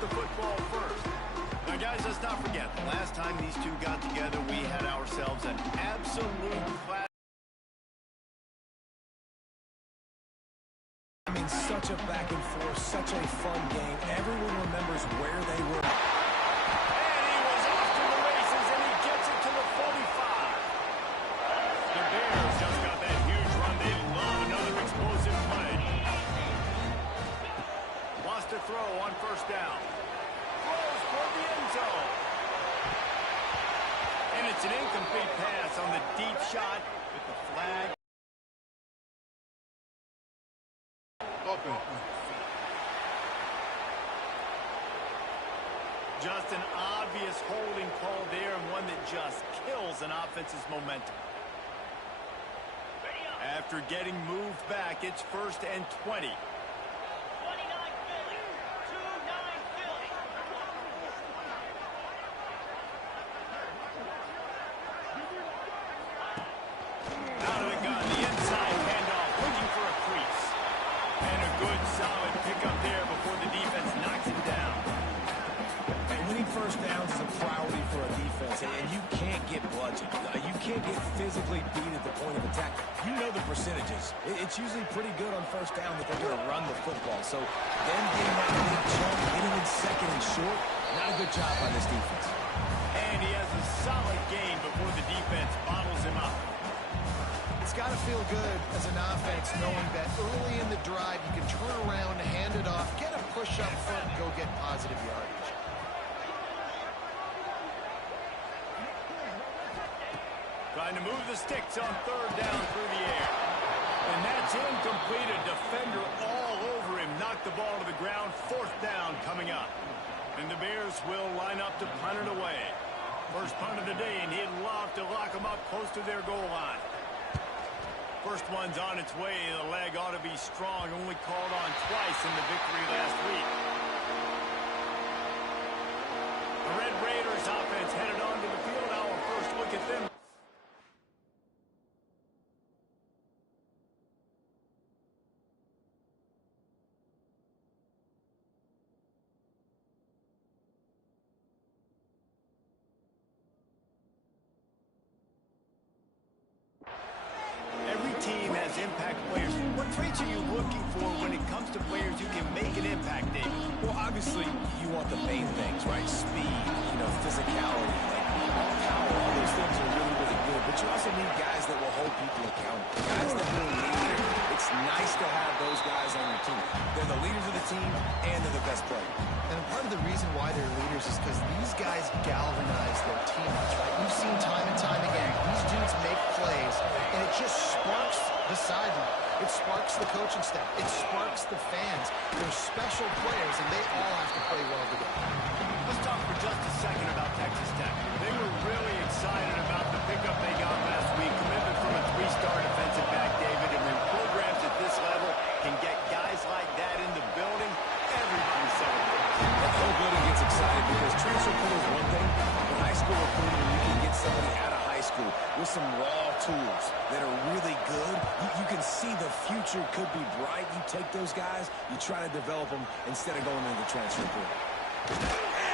the football first. Now, guys, let's not forget, the last time these two got together, we had ourselves an absolute class. I mean, such a back and forth, such a fun game. Everyone remembers where they were. And he was off to the races, and he gets it to the 45. The Bears just got that huge run. They love another explosive play. Wants to throw on first down. Throws toward the end zone. And it's an incomplete pass on the deep shot with the flag. Just an obvious holding call there, and one that just kills an offense's momentum. After getting moved back, it's 1st and 20. Out of the gun, the inside handoff, looking for a crease. And a good, solid pickup there before the defense knocks him down. And winning first downs is a priority for a defense, and you can't get bludgeoned. You can't get physically beat at the point of attack. You know the percentages. It's usually pretty good on first down that they're going to run the football. So them getting that big chunk, getting in second and short, not a good job by this defense. And he has a solid gain before the defense bottles him up. It's got to feel good as an offense knowing that early in the drive you can turn around, hand it off, get a push up front, and go get positive yardage. Trying to move the sticks on 3rd down through the air. And that's incomplete. A defender all over him. Knocked the ball to the ground. 4th down coming up. And the Bears will line up to punt it away. First punt of the day, and he'd love to lock them up close to their goal line. First one's on its way. The leg ought to be strong. Only called on twice in the victory last week. The Red Raiders offense headed onto the field. Our first look at them. Every team has impact players. What traits are you looking for when it comes to players who can make an impact, David? Well, obviously, you want the main things, right? Speed, physicality, power. All those things are really, really good. But you also need guys that will hold people accountable, guys that will lead. It's nice to have those guys on your team. They're the leaders of the team, and they're the best players. And part of the reason why they're leaders is because these guys galvanize their teammates, right? You've seen time and time again, these dudes make plays, and it just sparks the sideline. It sparks the coaching staff. It sparks the fans. They're special players, and they all have to play well together. Let's talk for just a second about Texas Tech. They were really excited about the pickup they got last week. Commitment from a 3-star defensive back, David. And when programs at this level can get guys like that in the building, everybody celebrates. The whole building gets excited because transfer portal is one thing, but high school recruiting, when you can get somebody out of high school with some raw tools that are really good, you can see the future could be bright. You take those guys, you try to develop them instead of going into the transfer portal.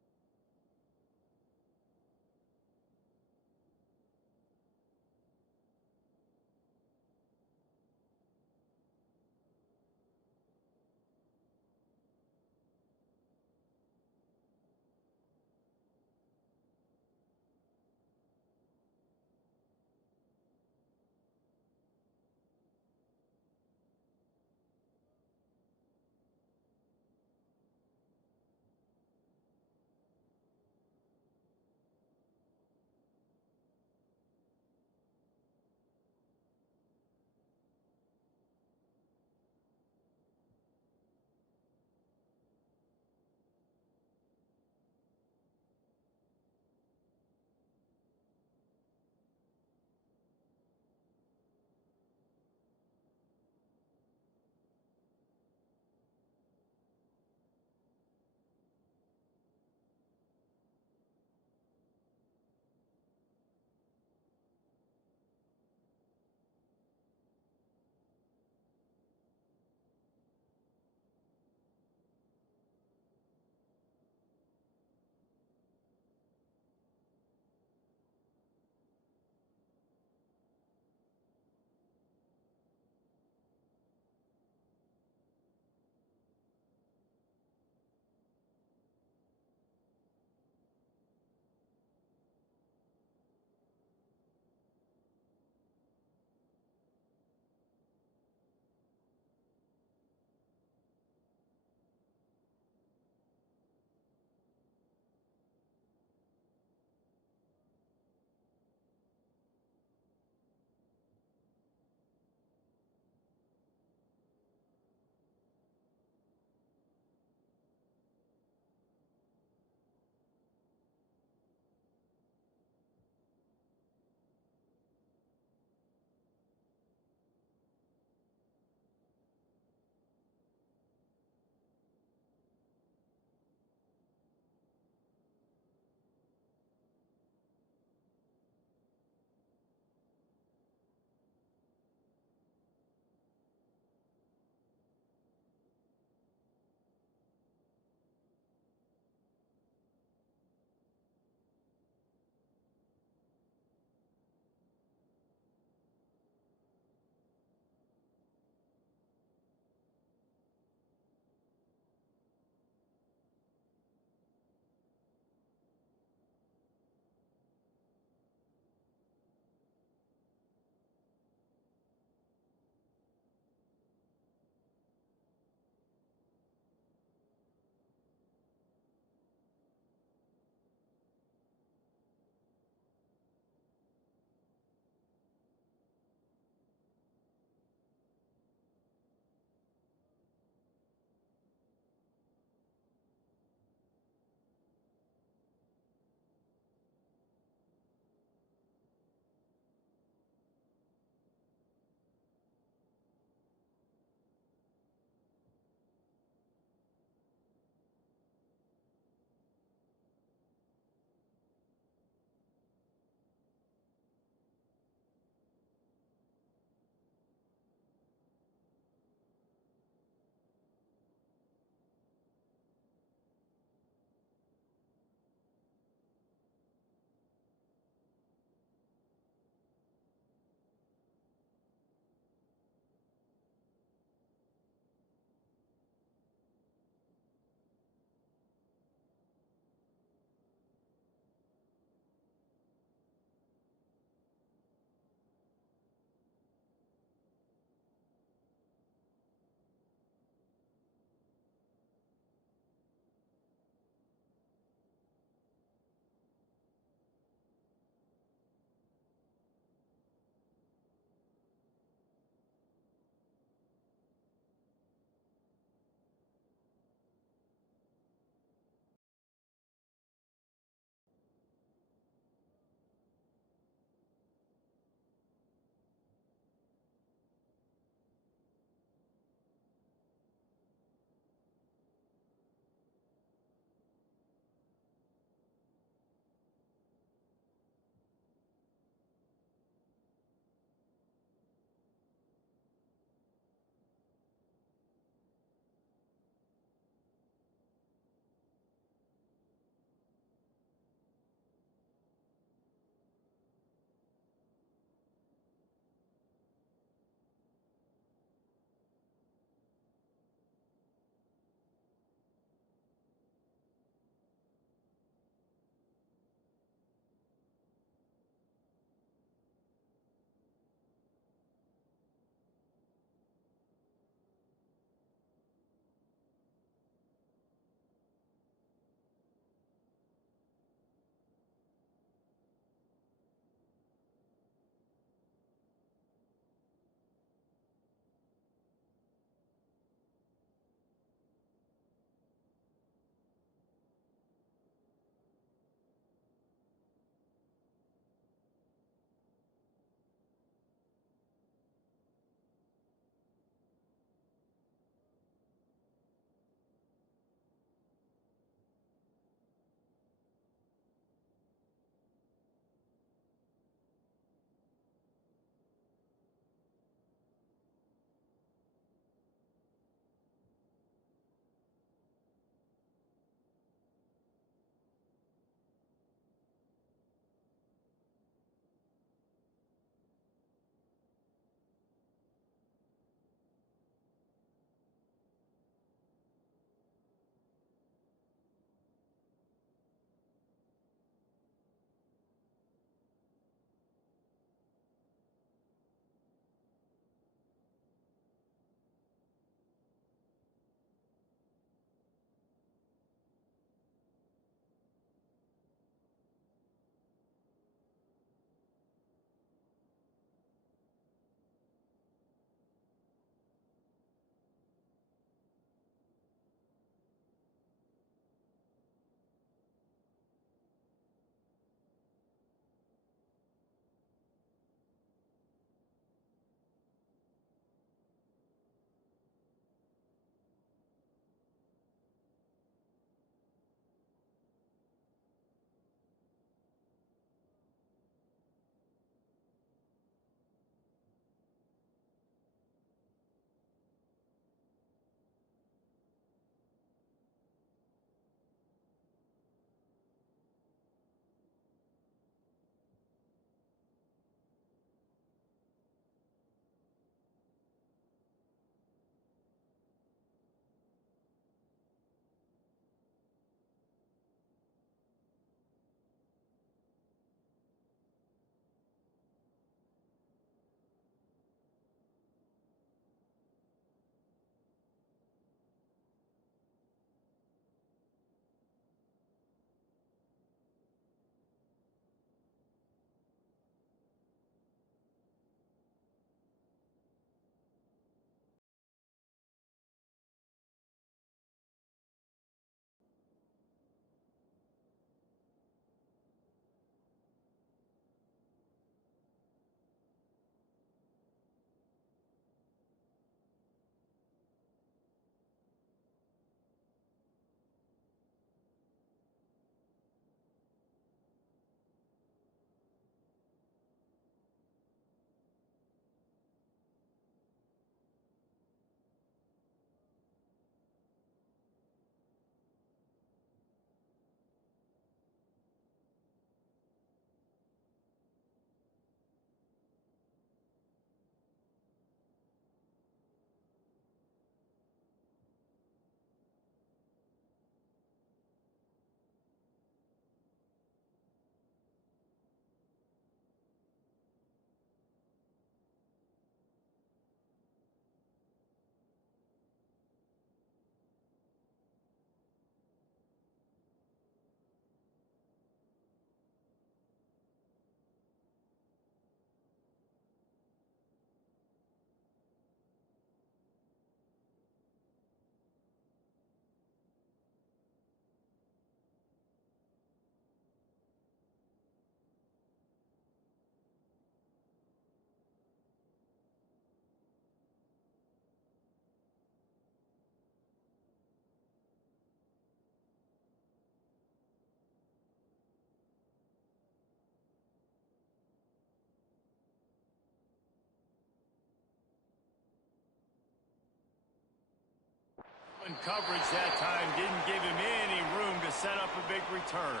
And coverage that time didn't give him any room to set up a big return.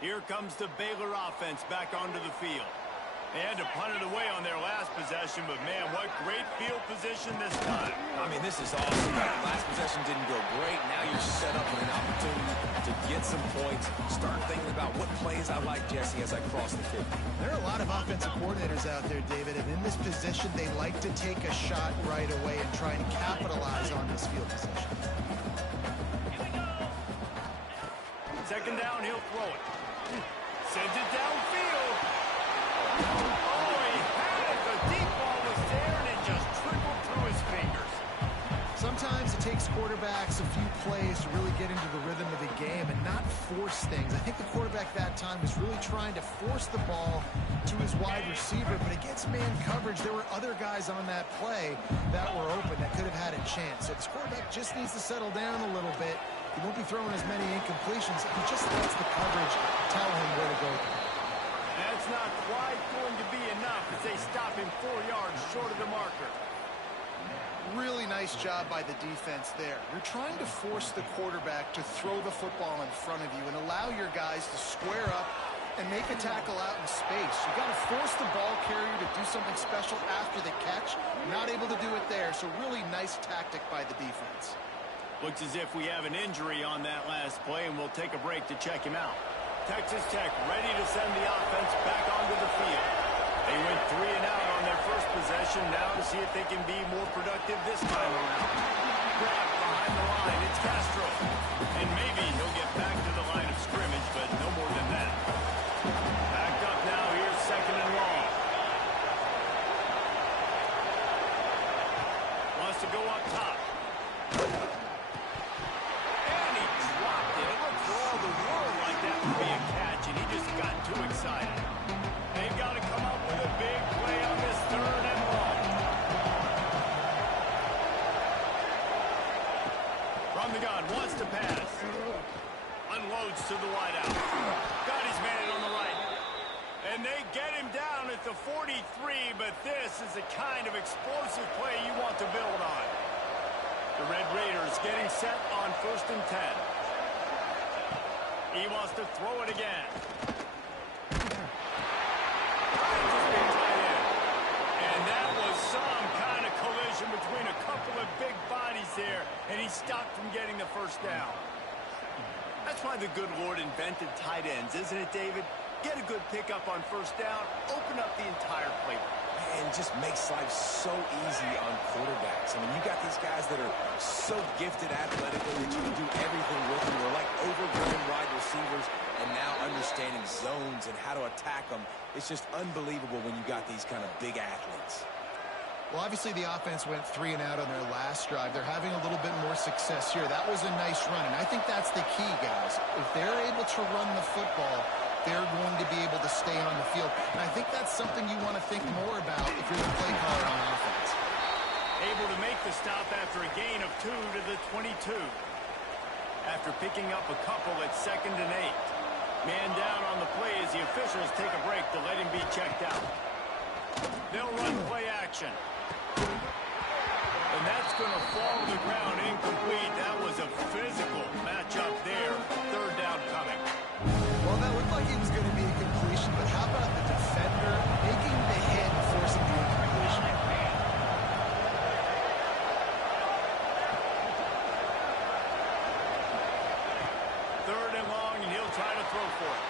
Here comes the Baylor offense back onto the field. They had to punt it away on their last possession, but man, what great field position this time. I mean, this is awesome. Last possession didn't go great. Now you're set up with an opportunity to get some points. Start thinking about what plays I like, Jesse, as I cross the 50. There are a lot of offensive coordinators out there, David, and in this position, they like to take a shot right away and try and capitalize on this field position. Second down, he'll throw it. Sends it downfield. Oh, he had it. The deep ball was there, and it just trickled through his fingers. Sometimes it takes quarterbacks a few plays to really get into the rhythm of the game and not force things. I think the quarterback that time was really trying to force the ball to his wide receiver, but against man coverage, there were other guys on that play that were open that could have had a chance. So this quarterback just needs to settle down a little bit. He won't be throwing as many incompletions. He just lets the coverage tell him where to go. That's not quite going to be enough as they stop him 4 yards short of the marker. Really nice job by the defense there. You're trying to force the quarterback to throw the football in front of you and allow your guys to square up and make a tackle out in space. You got to force the ball carrier to do something special after the catch. Not able to do it there, so really nice tactic by the defense. Looks as if we have an injury on that last play, and we'll take a break to check him out. Texas Tech ready to send the offense back onto the field. They went 3 and out on their first possession. Now to see if they can be more productive this time around. Grab behind the line. It's Castro. And maybe he'll get back to the line of scrimmage, but no more than that. Backed up now. Here's second and long. Wants to go up top. And he dropped it. It looked for all the world like that would be a catch, and he just got too excited. They've got to come up with a big play on this third and long. From the gun, wants to pass. Unloads to the wideout. Got his man on the right. And they get him down at the 43, but this is the kind of explosive play you want to build on. The Red Raiders getting set on 1st and 10. He wants to throw it again. And that was some kind of collision between a couple of big bodies there, and he stopped from getting the first down. That's why the good Lord invented tight ends, isn't it, David? Get a good pickup on first down, open up the entire playbook. And it just makes life so easy on quarterbacks. I mean, you got these guys that are so gifted athletically that you can do everything with them. They're like overgrown wide receivers, and now understanding zones and how to attack them. It's just unbelievable when you got these kind of big athletes. Well, obviously the offense went 3 and out on their last drive. They're having a little bit more success here. That was a nice run, and I think that's the key, guys. If they're able to run the football, they're going to be able to stay on the field. And I think that's something you want to think more about if you're the play caller on offense. Able to make the stop after a gain of 2 to the 22. After picking up a couple at 2nd and 8. Man down on the play as the officials take a break to let him be checked out. They'll run play action. And that's going to fall to the ground incomplete. That was a physical matchup there. 3rd down coming. Well, that looked like it was going to be a completion, but how about the defender making the hit and forcing the incompletion? Third and long, and he'll try to throw for it.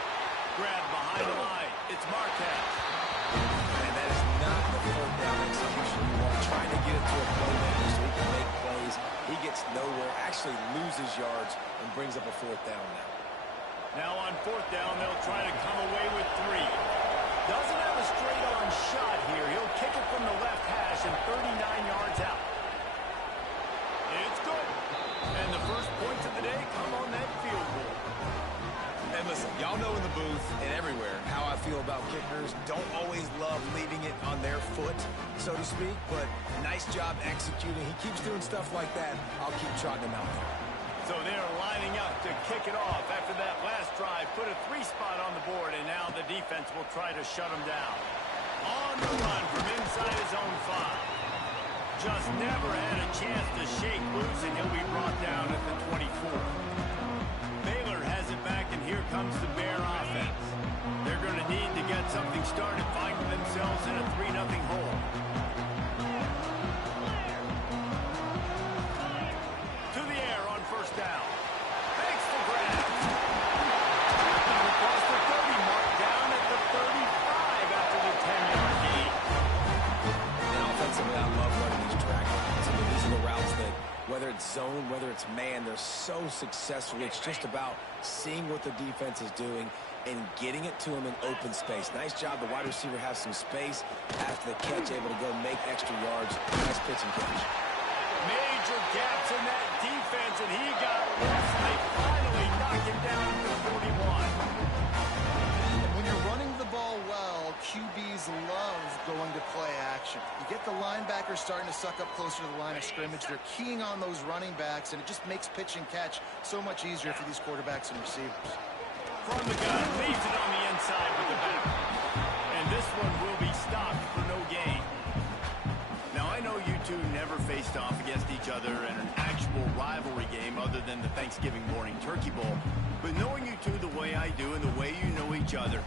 Grab behind the line. It's Marquez. And that is not the 3rd down execution you want. Trying to get it to a playmaker so he can make plays. He gets nowhere, actually loses yards, and brings up a 4th down now. Now on 4th down, they'll try to come away with 3. Doesn't have a straight-on shot here. He'll kick it from the left hash and 39 yards out. It's good. And the first points of the day come on that field goal. And listen, y'all know in the booth and everywhere how I feel about kickers. Don't always love leaving it on their foot, so to speak, but nice job executing. He keeps doing stuff like that. I'll keep trotting him out there. So they're lining up to kick it off after that last drive. Put a 3 spot on the board, and now the defense will try to shut him down. On the run from inside his own 5. just never had a chance to shake loose, and he'll be brought down at the 24. Baylor has it back, and here comes the Bear offense. They're going to need to get something started, finding themselves in a 3-0 hole. To the air on first down. Makes the grab. Now across the 30, marked down at the 35 after the 10-yard gain. And offensively, I love running these track routes. I mean, these are the routes that, whether it's zone, whether it's man, they're so successful. It's just about seeing what the defense is doing and getting it to him in open space. Nice job. The wide receiver has some space after the catch, able to go make extra yards. Nice pitch and catch. Major gaps in that defense, and he got loose. They finally knock him down to the 41. And when you're running the ball well, QBs love going to play action. You get the linebackers starting to suck up closer to the line of scrimmage. They're keying on those running backs, and it just makes pitch and catch so much easier for these quarterbacks and receivers. From the gun, leaves it on the inside with the back. And this one will be stopped for no gain. Now, I know you two never faced off against each other in an actual rivalry game other than the Thanksgiving morning Turkey Bowl. But knowing you two the way I do and the way you know each other,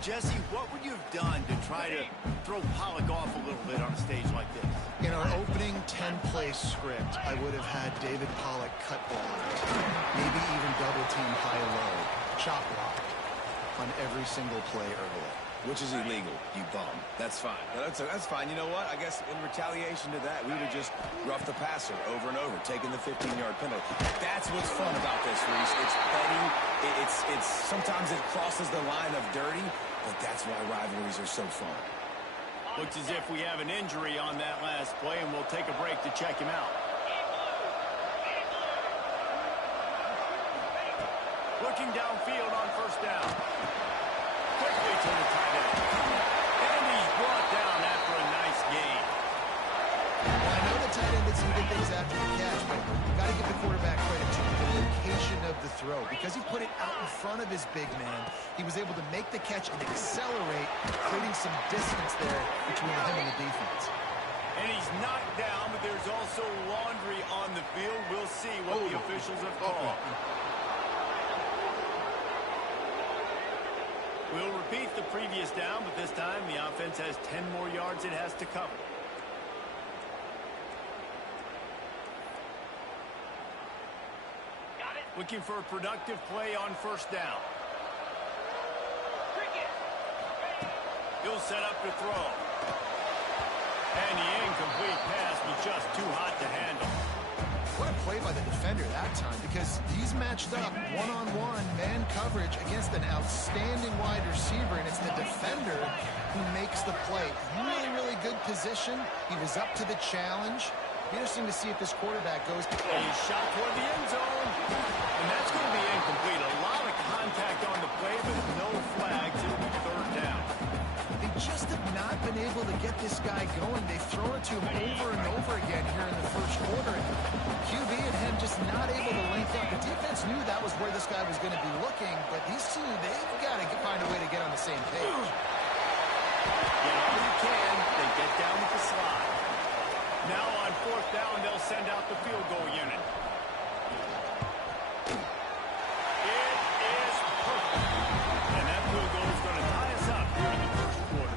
Jesse, what would you have done to try to throw Pollock off a little bit on a stage like this? In our opening 10-play script, I would have had David Pollock cut blocked, maybe even double team high-low, chop blocked on every single play early. Which is illegal, you bum. That's fine. No, that's fine. You know what? I guess in retaliation to that, we would have just roughed the passer over and over, taking the 15-yard penalty. That's what's fun about this, Reese. It's petty. It's sometimes it crosses the line of dirty, but that's why rivalries are so fun. Looks as if we have an injury on that last play, and we'll take a break to check him out. Looking downfield on first down. Quickly to the tight end. And he's brought down after a nice gain. Well, I know the tight end did some good things after the catch, but you've got to give the quarterback credit to the location of the throw. Because he put it out in front of his big man, he was able to make the catch and accelerate, creating some distance there between him and the defense. And he's knocked down, but there's also laundry on the field. We'll see what the officials have called. We'll repeat the previous down, but this time the offense has 10 more yards it has to cover. Looking for a productive play on first down. He'll set up to throw. And the incomplete pass was just too hot to handle. What a play by the defender that time, because he's matched up one-on-one man coverage against an outstanding wide receiver, and it's the defender who makes the play. Really, really good position. He was up to the challenge. Interesting to see if this quarterback goes. A shot toward the end zone. And that's going to be incomplete. A lot of contact on the play, but no flags. It'll be third down. They just have not been able to get this guy going. They've thrown it to him over and over again here in the first quarter. QB and him just not able to link up. The defense knew that was where this guy was going to be looking, but these two, they've got to find a way to get on the same page. Get all you can, then get down with the slide. Now on fourth down, they'll send out the field goal unit. It is perfect. And that field goal is going to tie us up here in the first quarter.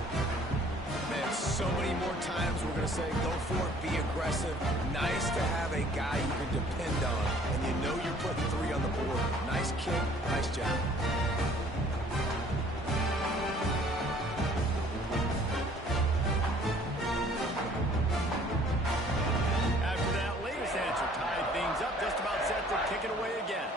Man, so many more times we're going to say, go for it, be aggressive. Nice to have a guy you can depend on, and you know you're putting 3 on the board. Nice kick, nice job. After that latest answer tied things up, just about set to kick it away again.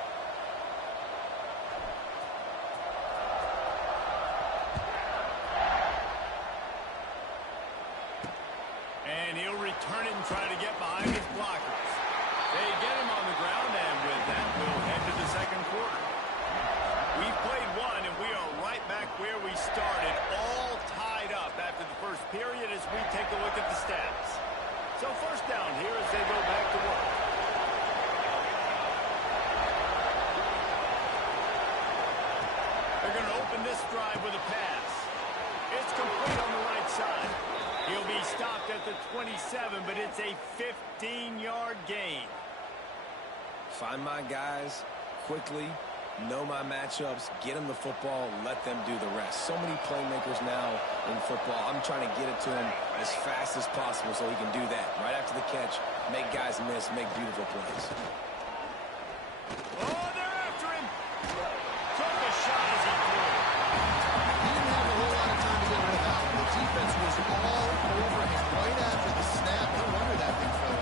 And he'll return it and try to get behind his blockers. They get him on the ground, and with that, we'll head to the second quarter. We've played one, and we are right back where we started, all tied up after the first period as we take a look at the stats. So first down here as they go back to work. They're going to open this drive with a pass. It's complete on the right side. He'll be stopped at the 27, but it's a 15-yard gain. Find my guys quickly, know my matchups, get them the football, let them do the rest. So many playmakers now in football. I'm trying to get it to him as fast as possible so he can do that. Right after the catch, make guys miss, make beautiful plays. Oh, they're after him. Took a shot as he threw. He didn't have a whole lot of time to get rid of that one. The defense was all over him right after the snap. No wonder that thing fell.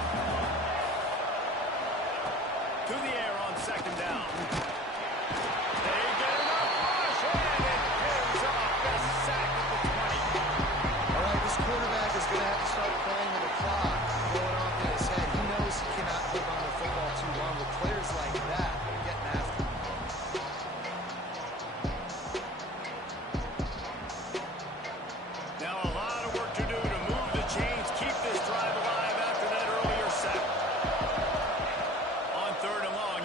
To the air on second down. They get enough rush, and it pairs off. Best sack at the 20. All right, this quarterback is going to have to start playing with the clock going off in his head. He knows he cannot hold on to the football too long with players like that getting after him. Now a lot of work to do to move the chains, keep this drive alive after that earlier sack. On third and long,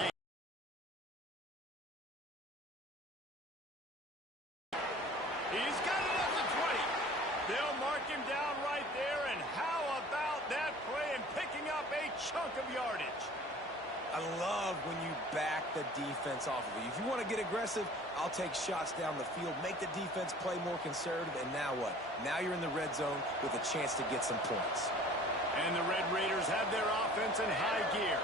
he's got it at the 20. They'll mark him down right there, and how about that play and picking up a chunk of yardage? I love when you back the defense off of you. If you want to get aggressive, I'll take shots down the field, make the defense play more conservative, and now what? Now you're in the red zone with a chance to get some points. And the Red Raiders have their offense in high gear.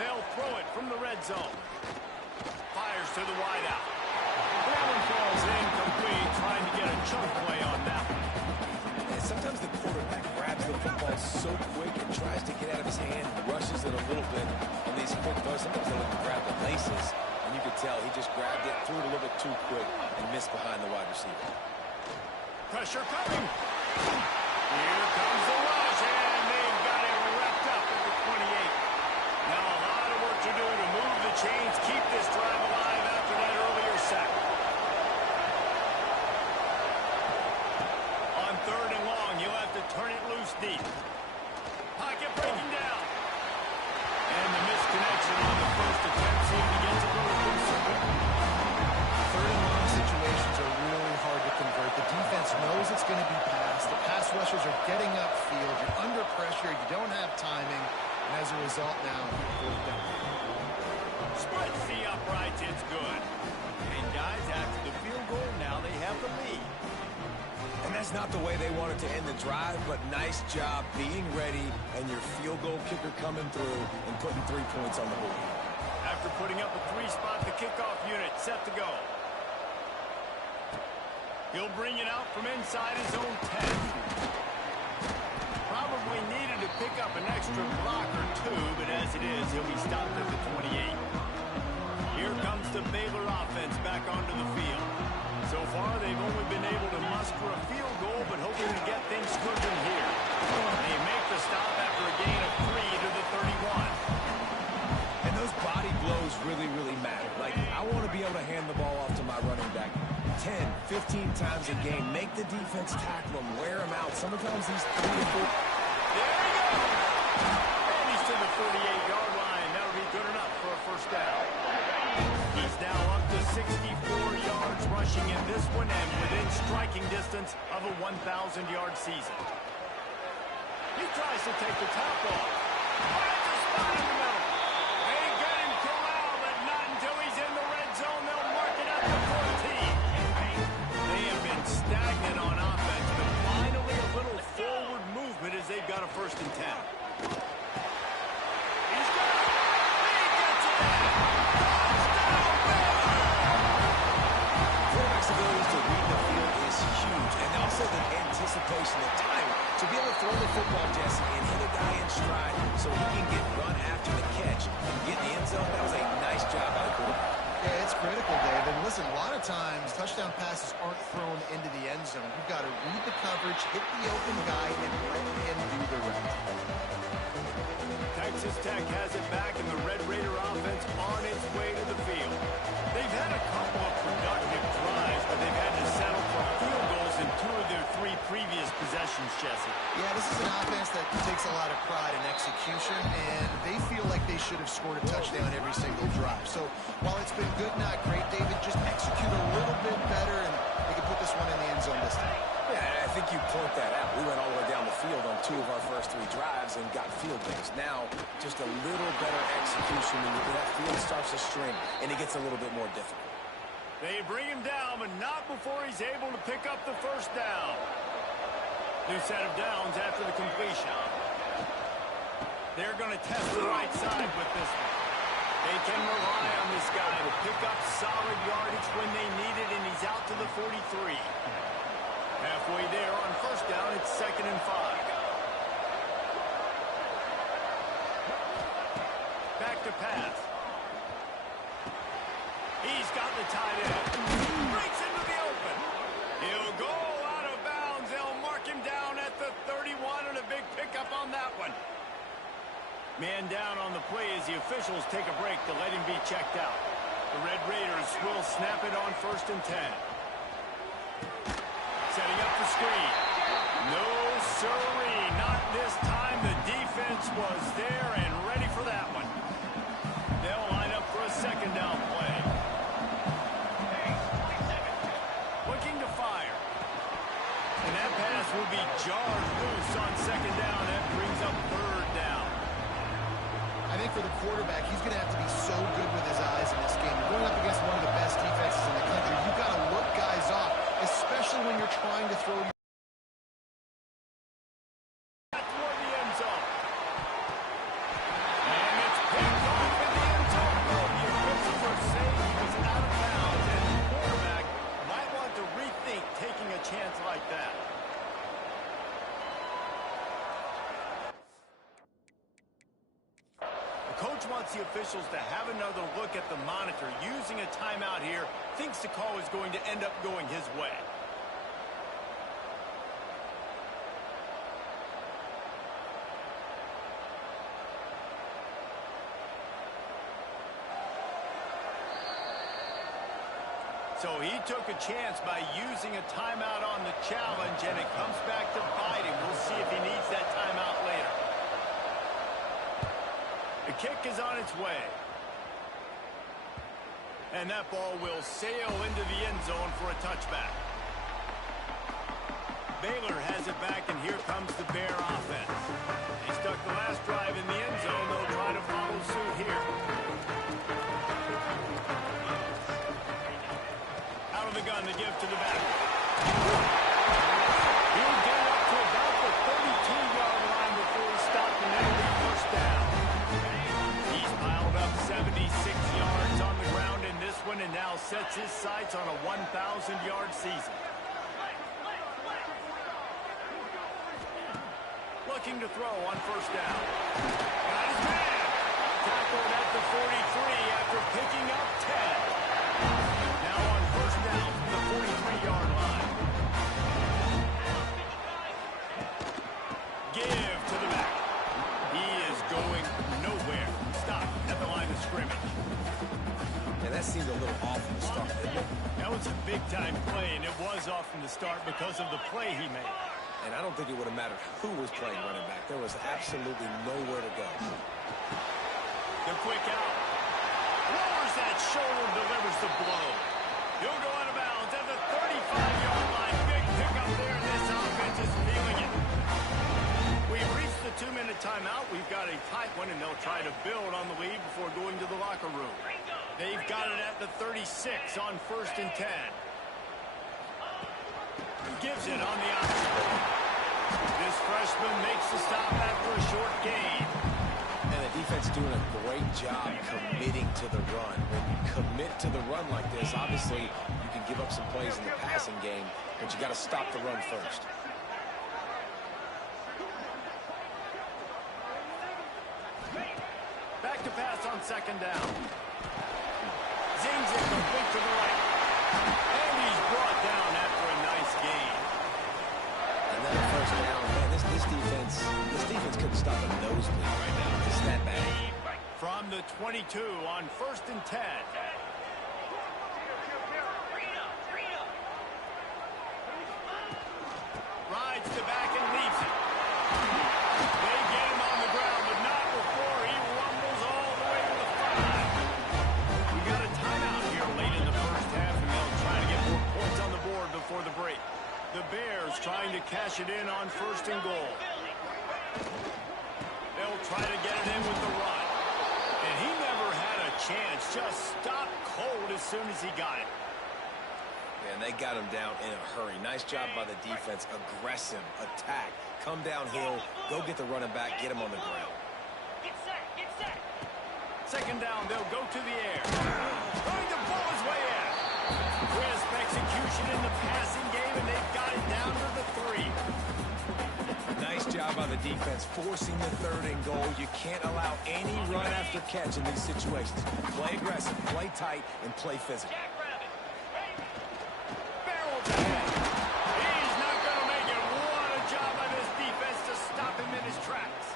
They'll throw it from the red zone. Fires to the wideout. That one falls incomplete, trying to get a chunk play on that one. And sometimes the quarterback grabs the football so quick and tries to get out of his hand, rushes it a little bit on these quick throws. Sometimes they look to grab the laces, and you could tell he just grabbed it, threw it a little bit too quick, and missed behind the wide receiver. Pressure coming. Here comes the rush, and they've got it wrapped up at the 28. Now a lot of work to do to move the chains, keep this drive alive after that earlier sack. On third and long, you'll have to turn it loose deep. Pocket breaking down. And the misconnection on the first attempt seemed to get to go loose. Third and long situations are really hard to convert. The defense knows it's going to be passed. The pass rushers are getting upfield. You're under pressure. You don't have timing. And as a result now, fourth down. Splits the uprights, it's good. And guys, after the field goal, now they have the lead. And that's not the way they wanted to end the drive, but nice job being ready and your field goal kicker coming through and putting 3 points on the board. After putting up a 3-spot, the kickoff unit set to go. He'll bring it out from inside his own 10. Probably needed to pick up an extra block or two, but as it is, he'll be stopped at the 28. Here comes the Baylor offense back onto the field. So far, they've only been able to muster a field goal, but hoping to get things cooking here. They make the stop after a gain of 3 to the 31. And those body blows really, really matter. Like, I want to be able to hand the ball off to my running back 10, 15 times a game. Make the defense tackle him, wear him out. Sometimes he's 3 or 4. There he goes! And he's to the 48-yard line. That'll be good enough for a first down. He's now up to 64 yards rushing in this one and within striking distance of a 1,000-yard season. He tries to take the top off. Finds a spot in the middle. They get him corralled, but not until he's in the red zone. They'll mark it at the 14. They have been stagnant on offense, but finally a little forward movement as they've got a 1st and 10. He's got it. He gets it in. Touchdown, Baylor! Quarterback's ability to read the field is huge, and also the anticipation, the time to be able to throw the football, Jesse, and hit a guy in stride so he can get run after the catch and get in the end zone. That was a nice job by the quarterback. Yeah, it's critical, David. Listen, a lot of times touchdown passes aren't thrown into the end zone. You've got to read the coverage, hit the open guy, and let him do the rest. Texas Tech has it back, and the Red Raider offense on its way to the field. They've had a couple of productive drives, but they've had to settle for field goals in 2 of their 3 previous possessions, Jesse. Yeah, this is an offense that takes a lot of pride in execution, and they feel like they should have scored a touchdown every single drive. So while it's been good, not great, David, just execute a little bit better, and they can put this one in the end zone this time. Yeah, think you point that out. We went all the way down the field on 2 of our first 3 drives and got field goals. Now, just a little better execution, and that field starts to string, and it gets a little bit more difficult. They bring him down, but not before he's able to pick up the first down. New set of downs after the completion. They're going to test the right side with this one. They can rely on this guy to pick up solid yardage when they need it, and he's out to the 43. Halfway there on first down, it's 2nd and 5. Back to pass. He's got the tight end. Breaks into the open. He'll go out of bounds. They'll mark him down at the 31, and a big pickup on that one. Man down on the play as the officials take a break to let him be checked out. The Red Raiders will snap it on 1st and 10. Setting up the screen. No siree, not this time. The defense was there and ready for that one. They'll line up for a 2nd down play. Looking to fire. And that pass will be jarred loose on 2nd down. That brings up 3rd down. I think for the quarterback, he's going to have to be so good with his eyes in this game. You're going up against one of the best defenses in the country. You've got to look guys off, especially when you're trying to throw. Toward the end zone. And it's picked off in the end zone. The officials are saying he was out of bounds, and the quarterback might want to rethink taking a chance like that. Coach wants the officials to have another look at the monitor. Using a timeout here, thinks the call is going to end up going his way. So he took a chance by using a timeout on the challenge, and it comes back to bite him. We'll see if he needs that timeout later. The kick is on its way. And that ball will sail into the end zone for a touchback. Baylor has it back, and here comes the Bear offense. They stuck the last drive in the end zone. They'll try to follow suit here. Out of the gun, the give to the back. He'll get up to about the 32-yard line before he stopped and then lead first down. He's piled up 76 yards on the ground in this one and now sets his sights on a 1,000-yard season. Looking to throw on first down. Got his man. Tackled at the 43 after picking up 10. Now on first down from the 43-yard line. Give to the back. He is going nowhere. Stop at the line of scrimmage. And that seemed a little off from the start, didn't it? That was a big-time play, and it was off from the start because of the play he made. And I don't think it would have mattered who was playing running back. There was absolutely nowhere to go. The quick out. Lowers that shoulder, delivers the blow. He'll go out of bounds at the 35-yard line. Big pickup there, and this offense is feeling it. We've reached the 2-minute timeout. We've got a tight one, and they'll try to build on the lead before going to the locker room. They've got it at the 36 on 1st and 10. Gives it on the option. This freshman makes the stop after a short gain. And the defense doing a great job committing to the run. When you commit to the run like this, obviously you can give up some plays in the passing game, but you got to stop the run first. Back to pass on 2nd down. Zings it complete to the right. And he's brought down after a nice gain. Another first down. Man, this defense couldn't stop a nosebleed right now. It's that bad. From the 22 on 1st and 10. Rides to back and leaves it. They get him on the ground, but not before he rumbles all the way to the 5. We got a timeout here late in the first half, and they'll try to get more points on the board before the break. The Bears trying to cash it in on 1st and goal. They'll try to get it in with the run. And he never had a chance. Just stopped cold as soon as he got it. And they got him down in a hurry. Nice job by the defense. Aggressive attack. Come downhill. Go get the running back. Get him on the ground. Get set. Get set. 2nd down, they'll go to the air. Trying to pull his way in. Crisp execution in the passing game, and they've got it down to the 3. Nice job by the defense, forcing the 3rd and goal. You can't allow any run after catch in these situations. Play aggressive, play tight, and play physical. Barrels ahead. He's not going to make it. What a job by this defense to stop him in his tracks.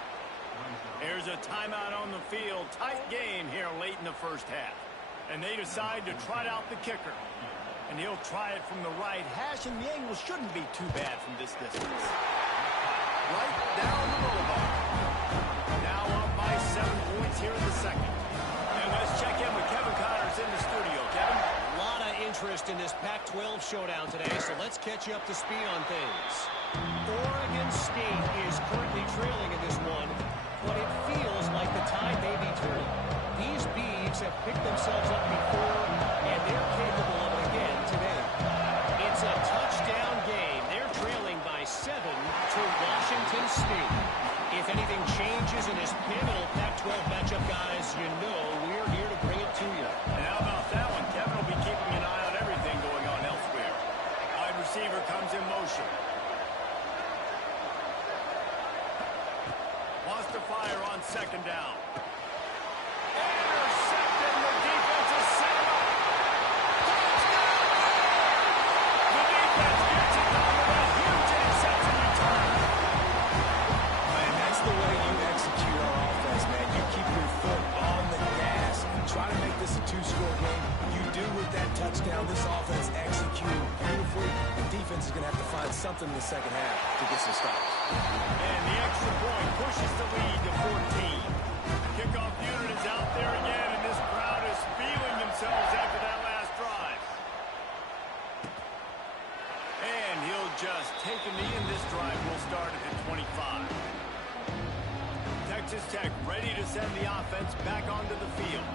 There's a timeout on the field. Tight game here late in the 1st half. And they decide to trot out the kicker. And he'll try it from the right hash, and the angle shouldn't be too bad from this distance. Right down the boulevard. Now up by 7 points here in the 2nd. And let's check in with Kevin Connors in the studio. Kevin? A lot of interest in this Pac-12 showdown today, so let's catch you up to speed on things. Oregon State is currently trailing in this one, but it feels like the tide may be turning. These Beavs have picked themselves up before, and they're capable of it again today. It's a touchdown game. They're trailing by 7 to Washington State. If anything changes in this pivotal Pac-12 matchup, guys, you know we're here to bring it to you. And how about that one? Kevin will be keeping an eye on everything going on elsewhere. Wide receiver comes in motion. Wants to fire on 2nd down. Intercepted. The defense is set up. Touchdown! The defense gets it done with a huge interception return. Man, that's the way you execute on offense, man. You keep your foot on the gas. Try to make this a 2-score game. You do with that touchdown. This offense executed beautifully. The defense is going to have to find something in the 2nd half to get some stops. And the extra point pushes the lead to 14. Kickoff unit is out there again, and this crowd is feeling themselves after that last drive. And he'll just take a knee, and this drive will start at the 25. Texas Tech ready to send the offense back onto the field.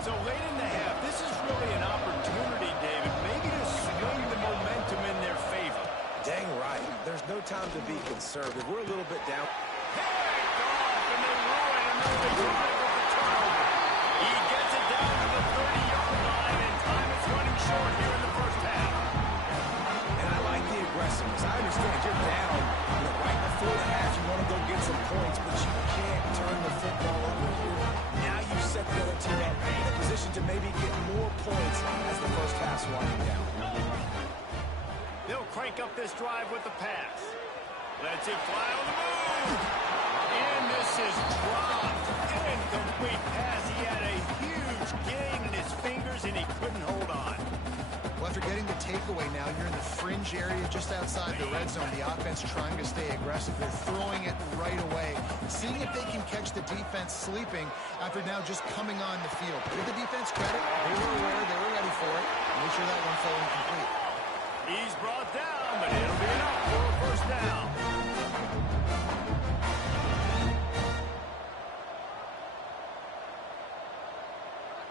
So late in the half, this is really an opportunity, David, maybe to swing the momentum in their favor. Dang right. There's no time to be conservative. We're a little bit down. Picked off, and they ruin another drive with the turnover. He gets it down to the 30-yard line, and time is running short here in the 1st half. And I like the aggressiveness. I understand you're down right before the half. You want to go get some points, but you can't turn the football over here. Now you set the other team up in a position to maybe get more points as the 1st half's winding down. They'll crank up this drive with the pass. Lets it fly on the move. And this is dropped. Incomplete pass. He had a huge gain in his fingers, and he couldn't hold on. Well, after getting the takeaway now, you're in the fringe area just outside the red zone. The offense trying to stay aggressive. They're throwing it right away, seeing if they can catch the defense sleeping after now just coming on the field. Give the defense credit. They were aware. They were ready for it. Make sure that one fell incomplete. He's brought down, but it'll be enough for a 1st down.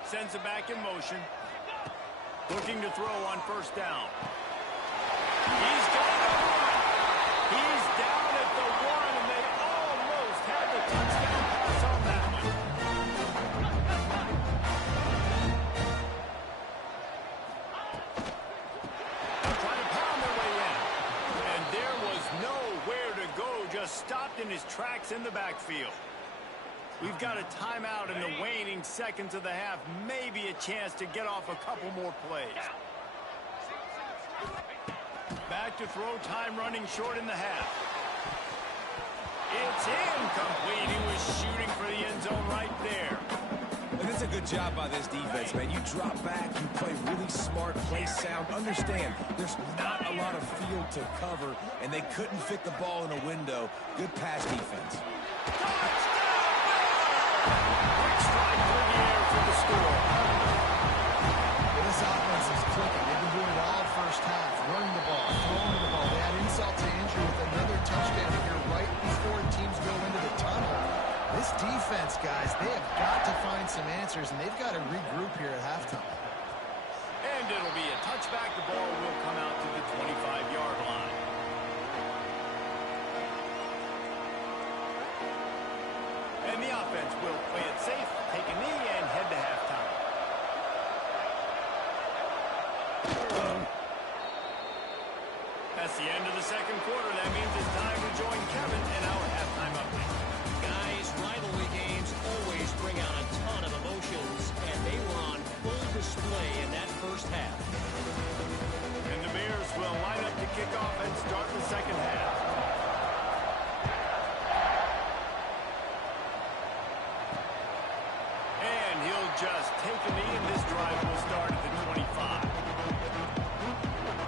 Sends it back in motion. Looking to throw on 1st down. He's got the one. He's down at the 1, and they almost had the touchdown pass on that one. They're trying to pound their way in. And there was nowhere to go, just stopped in his tracks in the backfield. We've got a timeout in the waning seconds of the half. Maybe a chance to get off a couple more plays. Back to throw, time running short in the half. It's incomplete. He was shooting for the end zone right there. And it's a good job by this defense, man. You drop back, you play really smart, play sound. Understand, there's not a lot of field to cover, and they couldn't fit the ball in a window. Good pass defense. Quick strike through the air for the score. This offense is clicking. They've been doing it all 1st half. Running the ball, throwing the ball. They had insult to injury with another touchdown here right before teams go into the tunnel. This defense, guys, they have got to find some answers, and they've got to regroup here at halftime. And it'll be a touchback. The ball will come out to the 25-yard line. And the offense will play it safe, take a knee, and head to halftime. That's the end of the second quarter. That means it's time to join Kevin in our halftime update. Guys, rivalry games always bring out a ton of emotions, and they were on full display in that first half. And the Bears will line up to kick off and start the second half. And he'll just take a knee, and this drive will start at the 25.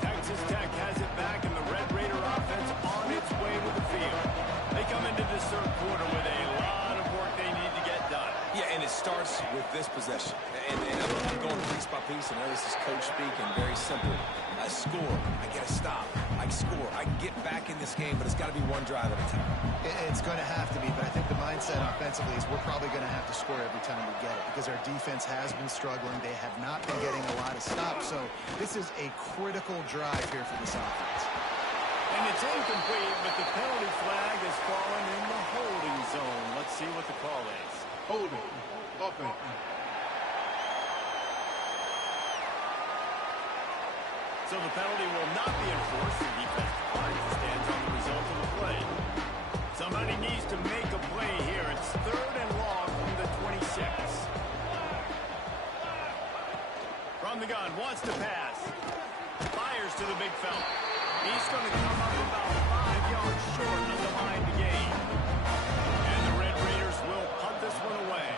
Texas Tech has it back, and the Red Raider offense on its way to the field. They come into this third quarter with a lot of work they need to get done. Yeah, and it starts with this possession. And I'm going piece by piece. I know this is coach speak and very simple. I score. I get a stop. I score. I can get back in this game, but it's got to be one drive at a time. It's going to have to be, but I think the mindset offensively is we're probably going to have to score every time we get it because our defense has been struggling. They have not been getting a lot of stops, so this is a critical drive here for this offense. And it's incomplete, but the penalty flag has fallen in the holding zone. Let's see what the call is. Holding. Offense. So the penalty will not be enforced. The defense declines to stand on the result of the play. Somebody needs to make a play here. It's third and long from the 26. From the gun, wants to pass. Fires to the big fella. He's going to come up about 5 yards short of the line to gain. And the Red Raiders will punt this one away.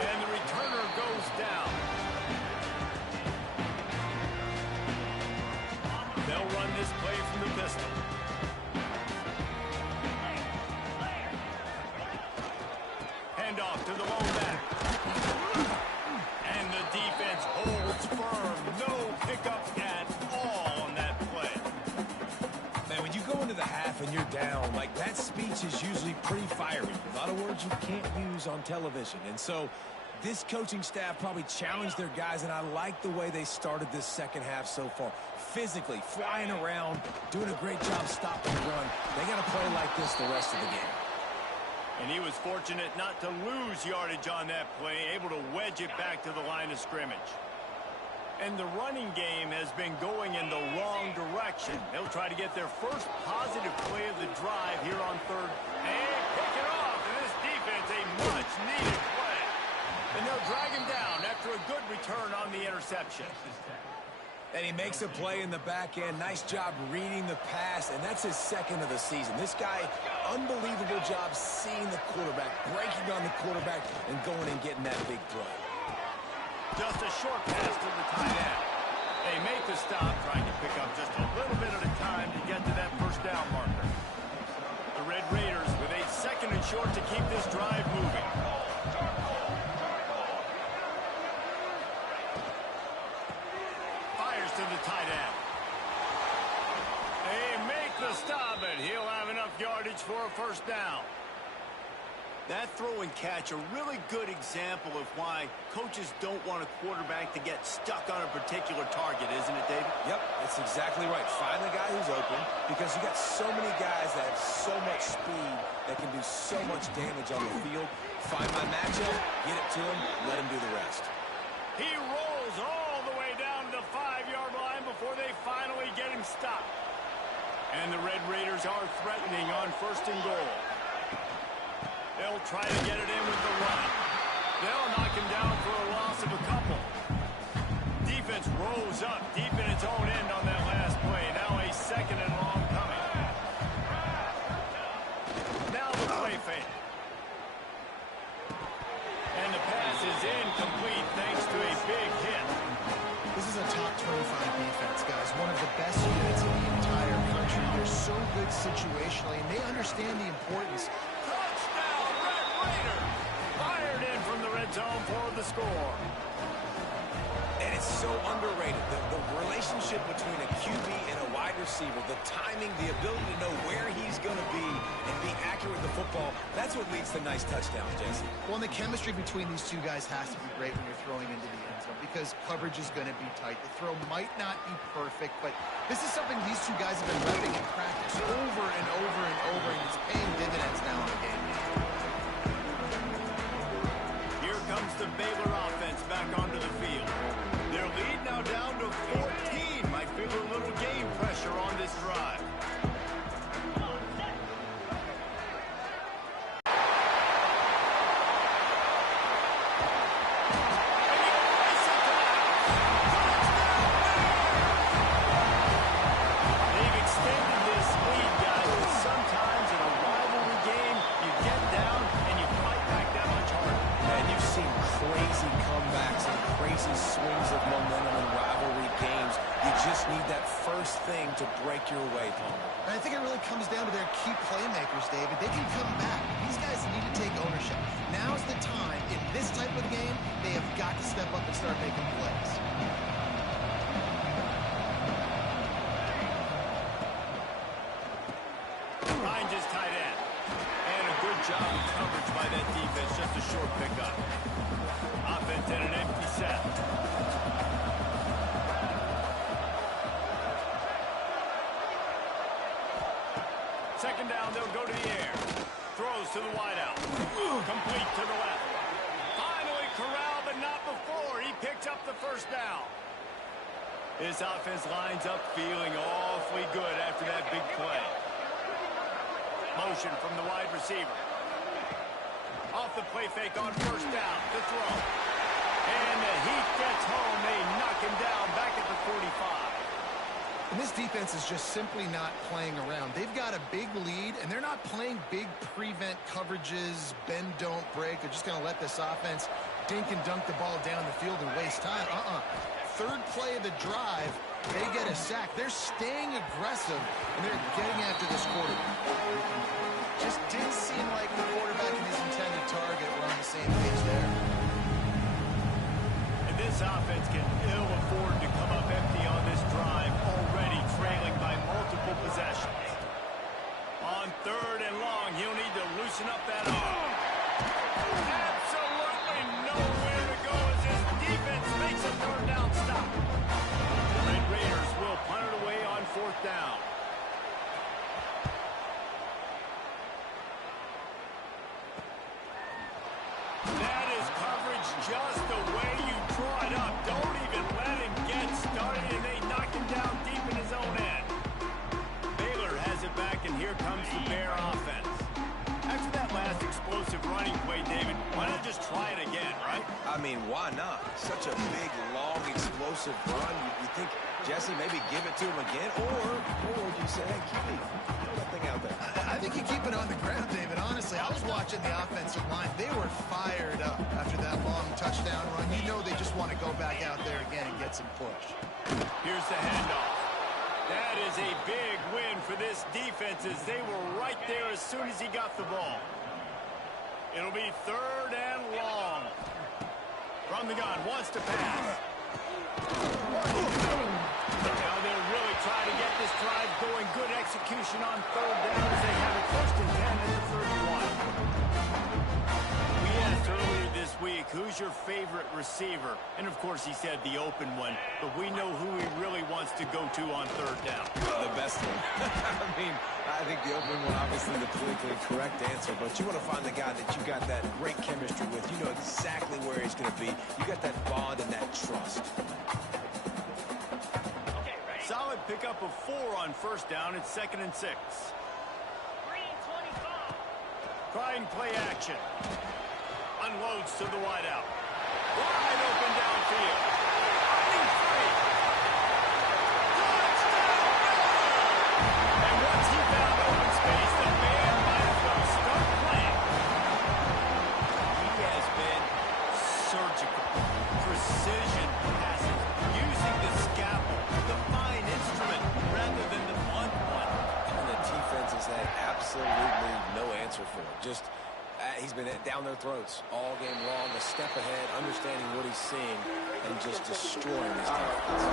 And the returner goes down. They'll run this play from the pistol. Hand off to the lone back. And the defense holds firm. No pickup at all on that play. Man, when you go into the half and you're down, like that speech is usually pretty fiery. A lot of words you can't use on television. And so this coaching staff probably challenged their guys, and I like the way they started this second half so far. Physically, flying around, doing a great job stopping the run. They got to play like this the rest of the game. And he was fortunate not to lose yardage on that play, able to wedge it back to the line of scrimmage. And the running game has been going in the wrong direction. They'll try to get their first positive play of the drive here on third. And pick it off. And this defense, a much-needed play. And they'll drag him down after a good return on the interception. And he makes a play in the back end. Nice job reading the pass, and that's his second of the season. This guy, unbelievable job seeing the quarterback, breaking on the quarterback, and going and getting that big throw. Just a short pass to the tight end. They make the stop, trying to pick up just a little bit at a time to get to that first down marker. The Red Raiders with a second and short to keep this drive moving. Fires to the tight end. They make the stop, and he'll have enough yardage for a first down. That throw and catch, a really good example of why coaches don't want a quarterback to get stuck on a particular target, isn't it, David? Yep, that's exactly right. Find the guy who's open, because you got so many guys that have so much speed that can do so much damage on the field. Find my matchup, get it to him, let him do the rest. He rolls all the way down to the 5-yard line before they finally get him stopped. And the Red Raiders are threatening on first and goal. They'll try to get it in with the run. They'll knock him down for a loss of a couple. Defense rose up deep in its own end on that last play. Now a second and long coming. Now the play fake. And the pass is incomplete thanks to a big hit. This is a top 25 defense, guys. One of the best units in the entire country. They're so good situationally, and they understand the importance. Touchdown, Red Raiders! Fired in from the red zone for the score. And it's so underrated. The relationship between a QB and a wide receiver, the timing, the ability to know where he's going to be and be accurate with the football, that's what leads to nice touchdowns, Jesse. Well, and the chemistry between these two guys has to be great when you're throwing into the end zone because coverage is going to be tight. The throw might not be perfect, but this is something these two guys have been repping in practice over and over and over, and it's paying dividends now in the game. Here comes the Baylor offense back onto the field. Their lead now down to 14. Might feel a little game pressure on this drive. They've extended this lead, guys, but sometimes in a rivalry game, you get down and you fight back that much harder. And you've seen crazy comebacks and crazy swings of momentum in rivalry games. You just need that first thing to break your way, Palmer. And I think it really comes down to their key playmakers, David. They can come back. These guys need to take ownership. Now's the time. In this type of game, they have got to step up and start making plays. Behind his tight end. And a good job of coverage by that defense. Just a short pickup. Offense in an empty set. Second down, they'll go to the air. Throws to the wideout. Complete to the left. Finally corralled, but not before. He picked up the first down. This offense lines up feeling awfully good after that big play. Motion from the wide receiver. Off the play fake on first down. The throw. And the heat gets home. They knock him down back at the 45. And this defense is just simply not playing around. They've got a big lead, and they're not playing big prevent coverages, bend, don't break. They're just going to let this offense dink and dunk the ball down the field and waste time. Third play of the drive, they get a sack. They're staying aggressive, and they're getting after this quarterback. Just didn't seem like the quarterback and his intended target were on the same page there. And this offense can ill afford to come up empty on this drive, already trailing by multiple possessions. On third and long, he'll need to loosen up that arm. Absolutely nowhere to go as his defense makes a third down stop. The Red Raiders will punt it away on fourth down. That is coverage just the way you draw it up. Don't even let him get started, and they knock him down deep in his own end. Baylor has it back, and here comes the Bear offense. After that last explosive running play, David, why not just try it again, right? I mean, why not? Such a big, long, explosive run. You think, Jesse, maybe give it to him again? Or you say, hey, keep it. Throw that thing out there. I think you keep it on the ground, David. Honestly, I was watching the offensive line. They were fired up after that long touchdown run. You know they just want to go back out there again and get some push. Here's the handoff. That is a big win for this defense as they were right there as soon as he got the ball. It'll be third and long. From the gun, wants to pass. Now they're really trying to get this drive going. Good execution on third down as they have it first and 10 at the 31. We asked earlier this week, who's your favorite receiver? And of course he said the open one, but we know who he really wants to go to on third down. The best one. I mean, I think the opening one, obviously the politically correct answer, but you want to find the guy that you got that great chemistry with. You know exactly where he's going to be. You got that bond and that trust. Solid pickup of 4 on first down. It's 2nd and 6. Green 25. Trying play action. Unloads to the wideout. Wide open downfield. Running free. Touchdown! And once he found open space, the man might as well start playing. He has been surgical. Precision passing. Using the scalpel. The fine instrument rather than the blunt one. And the defense has had absolutely no answer for it. Just He's been down their throats all game long, a step ahead, understanding what he's seeing, and just destroying his defense.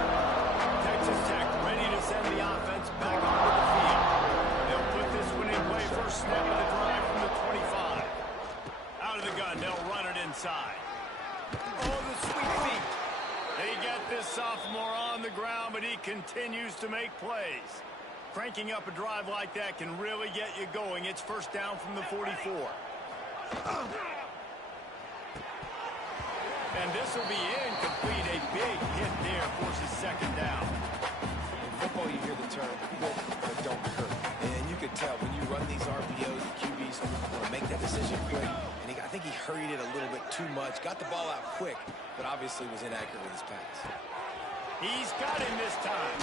Texas Tech ready to send the offense back onto the field. They'll put this one in play first snap of the drive from the 25. Out of the gun, they'll run it inside. Oh, the sweet feet. They get this sophomore on the ground, but he continues to make plays. Cranking up a drive like that can really get you going. It's first down from the 44. And this will be incomplete. A big hit there forces second down. In football, you hear the term hit, but don't hurt. And you can tell when you run these RPOs, the QBs want to make that decision quick. And I think he hurried it a little bit too much. Got the ball out quick, but obviously was inaccurate with his pass. He's got him this time.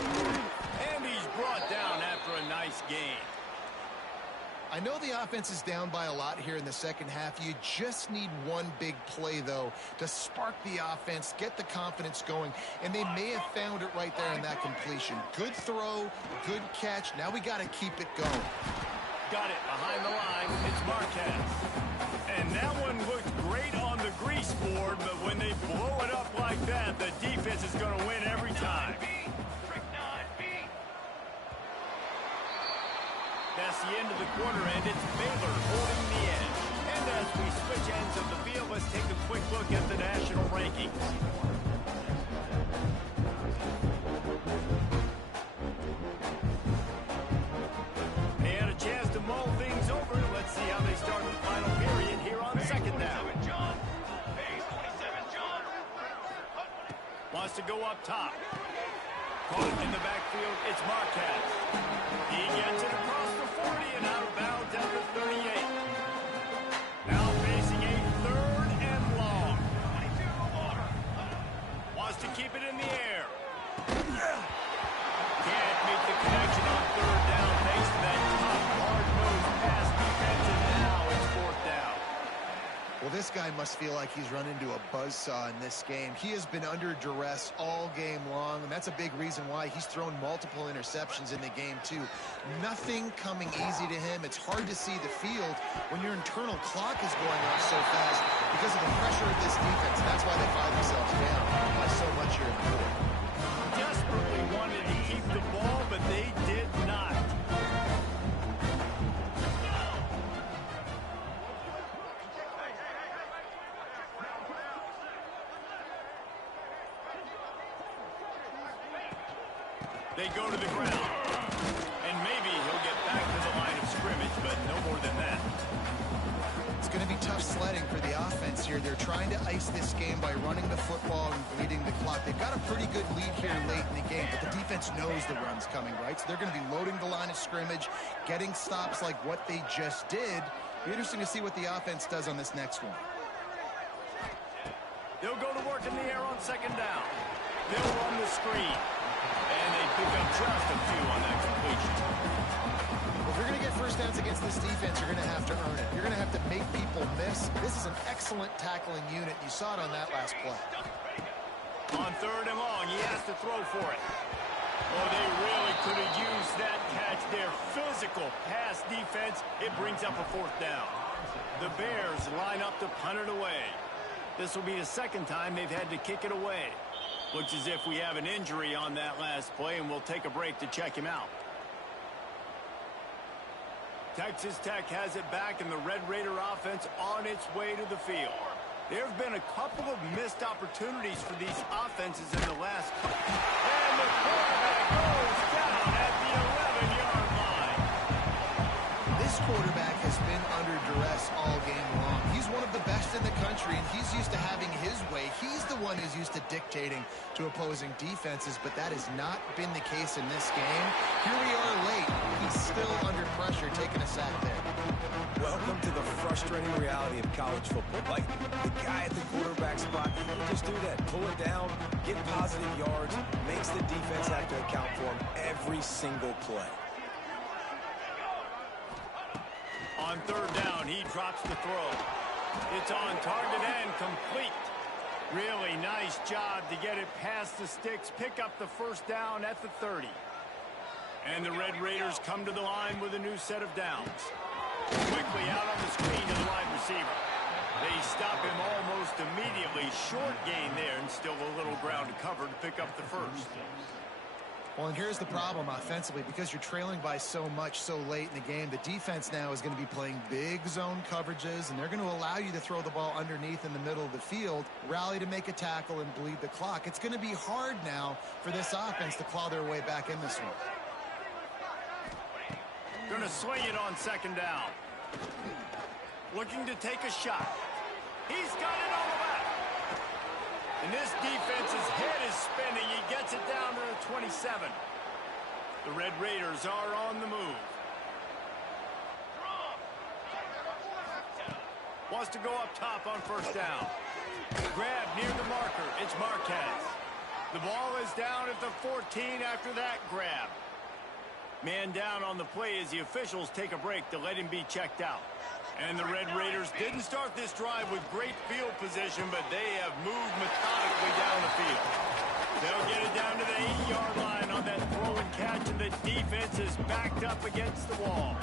And he's brought down after a nice gain. I know the offense is down by a lot here in the second half. You just need one big play, though, to spark the offense, get the confidence going, and they may have found it right there in that completion. Good throw, good catch. Now we got to keep it going. Got it behind the line. It's Marquez. And that one looked great on the grease board, but when they blow it up like that, the defense is going to win every time. That's the end of the quarter, and it's Baylor holding the edge. And as we switch ends of the field, let's take a quick look at the national rankings. They had a chance to mull things over. Let's see how they start the final period here on second down. Wants to go up top. Caught in the backfield, it's Marquez. He gets it across the 40 and out of bounds at the 38. Now facing a third and long. Wants to keep it in the air. Can't make the connection on third down thanks to that tough, hard-nosed pass defense, and now it's fourth down. Well, this guy must feel like he's run into a buzzsaw in this game. He has been under duress all game long, and that's a big reason why he's thrown multiple interceptions in the game, too. Nothing coming easy to him. It's hard to see the field when your internal clock is going off so fast because of the pressure of this defense. That's why they find themselves down by so much here in the middle. Desperately wanted to keep the ball, but they did not. They go to the ground. And maybe he'll get back to the line of scrimmage, but no more than that. It's going to be tough sledding for the offense here. They're trying to ice this game by running the football and leading the clock. They've got a pretty good lead here late in the game, but the defense knows the run's coming, right? So they're going to be loading the line of scrimmage, getting stops like what they just did. Be interesting to see what the offense does on this next one. They'll go to work in the air on second down. They'll run the screen. And they pick up just a few on that completion. If you're going to get first downs against this defense, you're going to have to earn it. You're going to have to make people miss. This is an excellent tackling unit. You saw it on that last play. On third and long, he has to throw for it. Oh, they really could have used that catch. Their physical pass defense, it brings up a fourth down. The Bears line up to punt it away. This will be the second time they've had to kick it away. Looks as if we have an injury on that last play, and we'll take a break to check him out. Texas Tech has it back, and the Red Raider offense on its way to the field. There have been a couple of missed opportunities for these offenses in the last couple. And the quarterback goes down at the 11-yard line. This quarterback has been under duress all game long. He's one of the best in the country, and he's used to having his way. He's the one who's used to dictating to opposing defenses, but that has not been the case in this game. Here we are late. He's still under pressure, taking a sack there. Welcome to the frustrating reality of college football. Like, the guy at the quarterback spot, he just do that. Pull it down, get positive yards, makes the defense have to account for him every single play. On third down, he drops the throw. It's on target and complete. Really nice job to get it past the sticks, pick up the first down at the 30. And the Red Raiders come to the line with a new set of downs. Quickly out on the screen to the wide receiver. They stop him almost immediately. Short gain there, and still a little ground to cover to pick up the first. Well, and here's the problem offensively. Because you're trailing by so much so late in the game, the defense now is going to be playing big zone coverages, and they're going to allow you to throw the ball underneath in the middle of the field, rally to make a tackle, and bleed the clock. It's going to be hard now for this offense to claw their way back in this one. Going to swing it on second down. Looking to take a shot. He's got it all back. And this defense's head is spinning. He gets it down to the 27. The Red Raiders are on the move. Wants to go up top on first down. Grab near the marker. It's Marquez. The ball is down at the 14 after that grab. Man down on the play as the officials take a break to let him be checked out. And the Red Raiders didn't start this drive with great field position, but they have moved methodically down the field. They'll get it down to the 8-yard line on that throw and catch, and the defense is backed up against the wall.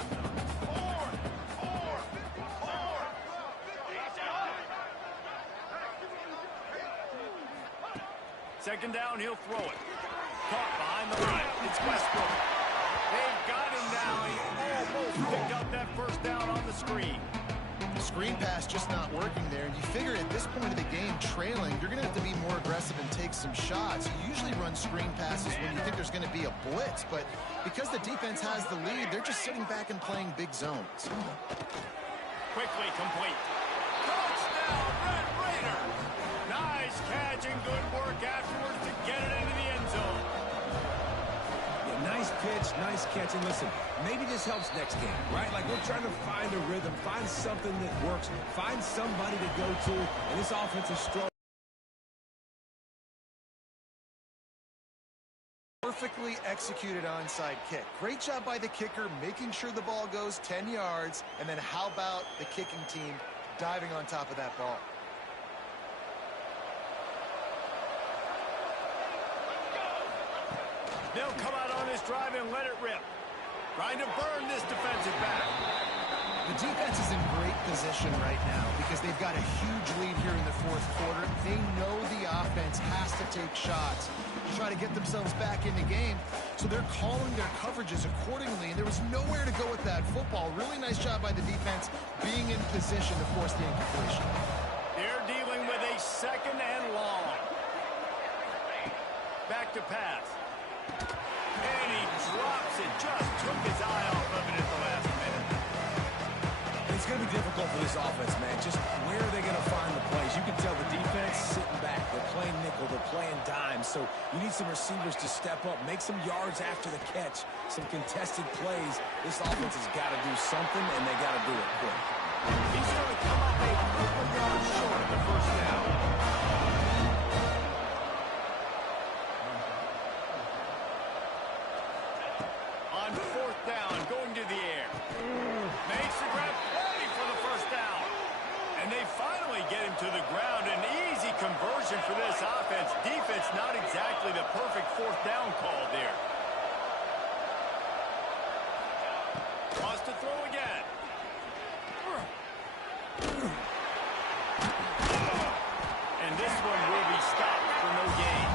Second down, he'll throw it. Caught behind the line. It's Westbrook. They've got him now. He almost picked up that first down on the screen. The screen pass just not working there, and you figure at this point of the game, trailing, you're going to have to be more aggressive and take some shots. You usually run screen passes when you think there's going to be a blitz, but because the defense has the lead, they're just sitting back and playing big zones. Quickly complete. Touchdown, Red Raider! Nice catch and good work afterwards to get it into the end zone. Nice pitch, nice catch, and listen, maybe this helps next game, right? Like, we're trying to find a rhythm, find something that works, find somebody to go to, and this offense is strong. Perfectly executed onside kick. Great job by the kicker, making sure the ball goes 10 yards, and then how about the kicking team diving on top of that ball? They'll come out on this drive and let it rip. Trying to burn this defensive back. The defense is in great position right now because they've got a huge lead here in the fourth quarter. They know the offense has to take shots to try to get themselves back in the game, so they're calling their coverages accordingly, and there was nowhere to go with that football. Really nice job by the defense being in position to force the incompletion. They're dealing with a second and long. Back to pass. And he drops it. Just took his eye off of it at the last minute. It's going to be difficult for this offense, man. Just where are they going to find the plays? You can tell the defense sitting back. They're playing nickel. They're playing dime. So you need some receivers to step up, make some yards after the catch, some contested plays. This offense has got to do something, and they got to do it quick. He's going to come up a couple yards short of the first down. On fourth down, going to the air. Makes the grab, ready for the first down. And they finally get him to the ground. An easy conversion for this offense. Defense not exactly the perfect fourth down call there. Wants to throw again. And this one will be stopped for no gain.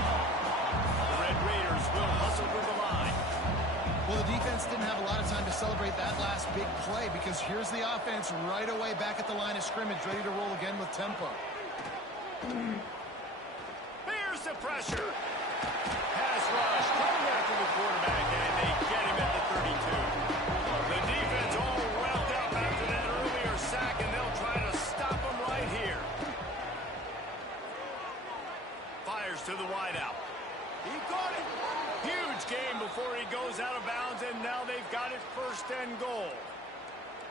The Red Raiders will hustle to the line. Well, the defense didn't have a lot of time to celebrate that last big play because here's the offense right away back at the line of scrimmage, ready to roll again with tempo. Here's the pressure. Pass rush coming after the quarterback, and they get him at the 32. The defense all wound up after that earlier sack, and they'll try to stop him right here. Fires to the wideout. He got it. Huge game before he goes out of bounds, and now they've got it first and goal.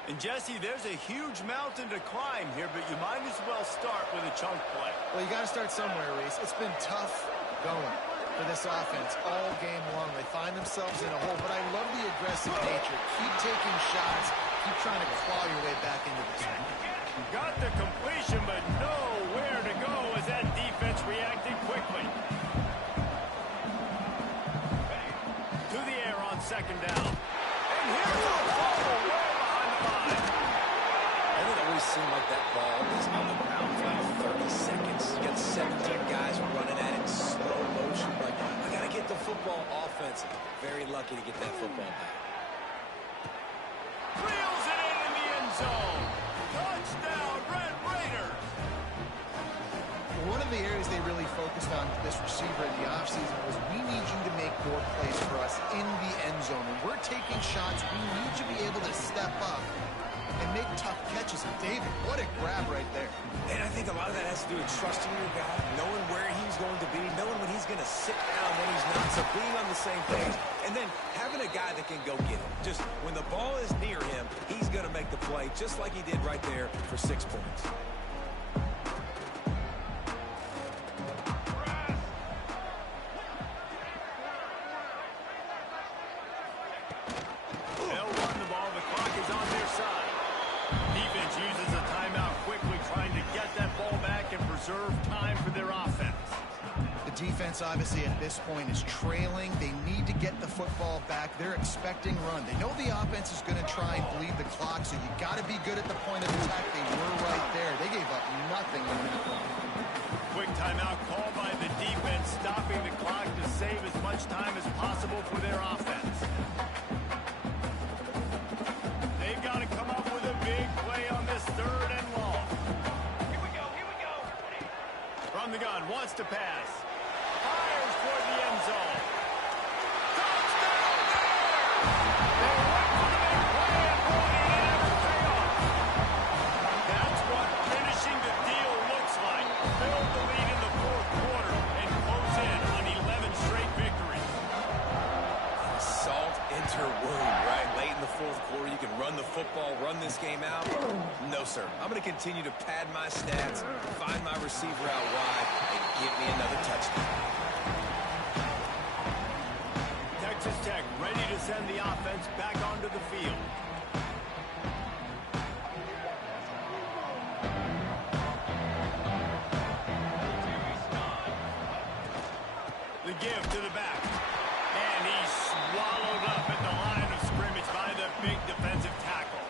And, Jesse, there's a huge mountain to climb here, but you might as well start with a chunk play. Well, you got to start somewhere, Reese. It's been tough going for this offense all game long. They find themselves in a hole, but I love the aggressive nature. Keep taking shots. Keep trying to claw your way back into this one. Got the completion, but nowhere to go as that defense reacted quickly. To the air on second down. And here's a ball way behind the line. lucky to get that football back. Reels it in the end zone. Touchdown, Red Raiders. One of the areas they really focused on this receiver in the offseason was we need you to make more plays for us in the end zone. When we're taking shots, we need you to be able to step up and make tough catches. And David, what a grab right there. And I think a lot of that has to do with trusting your guy, knowing where he's going to be, knowing when he's going to sit down, when he's not, so being on the same page, and then having a guy that can go get it. Just when the ball is near him, he's going to make the play, just like he did right there for 6 points. They'll run the ball. The clock is on their side. Defense uses a timeout quickly, trying to get that ball back and preserve time for their offense. The defense, obviously, at this point is trailing. They need to get the football back. They're expecting run. They know the offense is going to try and bleed the clock, so you got to be good at the point of attack. They were right there. They gave up nothing on that one. Quick timeout called by the defense, stopping the clock to save as much time as possible for their offense. They've got to come up with a big play on this 3rd and long. Here we go, here we go. From the gun, wants to pass. Fires toward the end zone. Touchdown! They went for the big play, and boy, did it ever pay off. That's what finishing the deal looks like. Build the lead in the 4th quarter and close in on 11 straight victories. Salt enter wound, right? Late in the 4th quarter, you can run the football, run this game out. No, sir. I'm going to continue to pad my stats, find my receiver out wide, and give me another touchdown. Texas Tech ready to send the offense back onto the field. The give to the back. And he's swallowed up at the line of scrimmage by the big defensive tackle.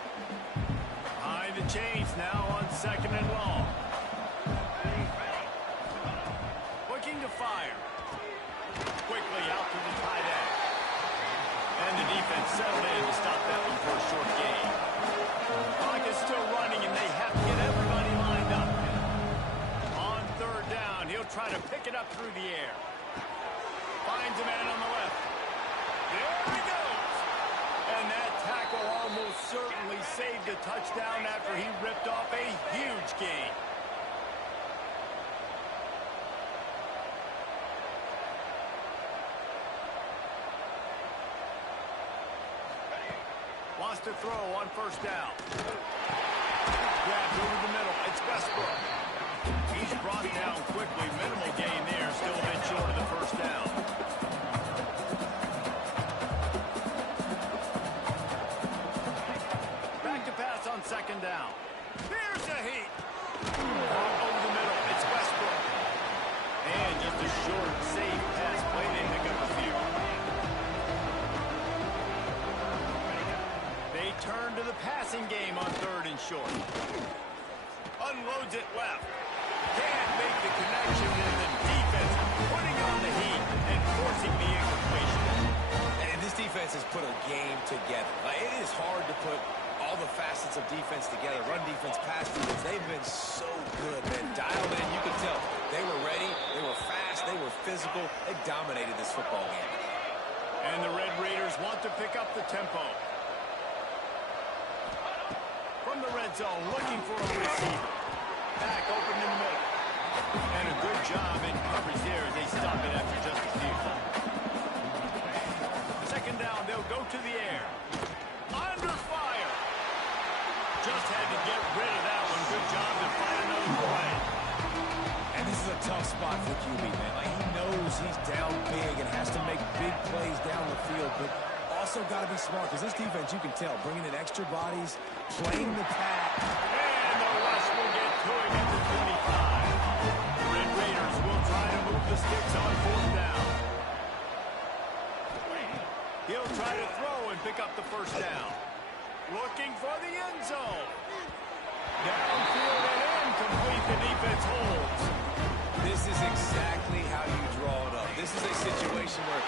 Behind the chains now on 2nd and long. Looking to fire. Quickly out to the tight end. And the defense settled in to stop that one for a short gain. Clock is still running, and they have to get everybody lined up. On 3rd down, he'll try to pick it up through the air. Finds a man on the left. There he goes. And that tackle almost certainly saved a touchdown after he ripped off a huge gain. Wants to throw on 1st down. Grabbed over the middle. It's Westbrook. He's brought down quickly. Minimal gain there. Still a bit short of the 1st down. Back to pass on 2nd down. Here's the heat. Over the middle. It's Westbrook. And just a short, safe pass play. They pick up a few. They turn to the passing game on 3rd and short. Unloads it left. Can't make the connection, and the defense putting on the heat and forcing the incompletion. And this defense has put a game together. Like, it is hard to put all the facets of defense together. Run defense, pass defense. They've been so good, man. Dialed in, you can tell. They were ready. They were fast. They were physical. They dominated this football game. And the Red Raiders want to pick up the tempo. From the red zone, looking for a receiver. Back open in the middle. And a good job in coverage there as they stop it after just a few. 2nd down, they'll go to the air. Under fire. Just had to get rid of that one. Good job to find another play. And this is a tough spot for QB, man. Like, he knows he's down big and has to make big plays down the field, but also got to be smart, because this defense, you can tell, bringing in extra bodies, playing the pack. And the rush will get to him at the 25. The Red Raiders will try to move the sticks on 4th down. He'll try to throw and pick up the 1st down. Looking for the end zone. Downfield and incomplete. The defense holds. This is exactly how you draw it up. This is a situation where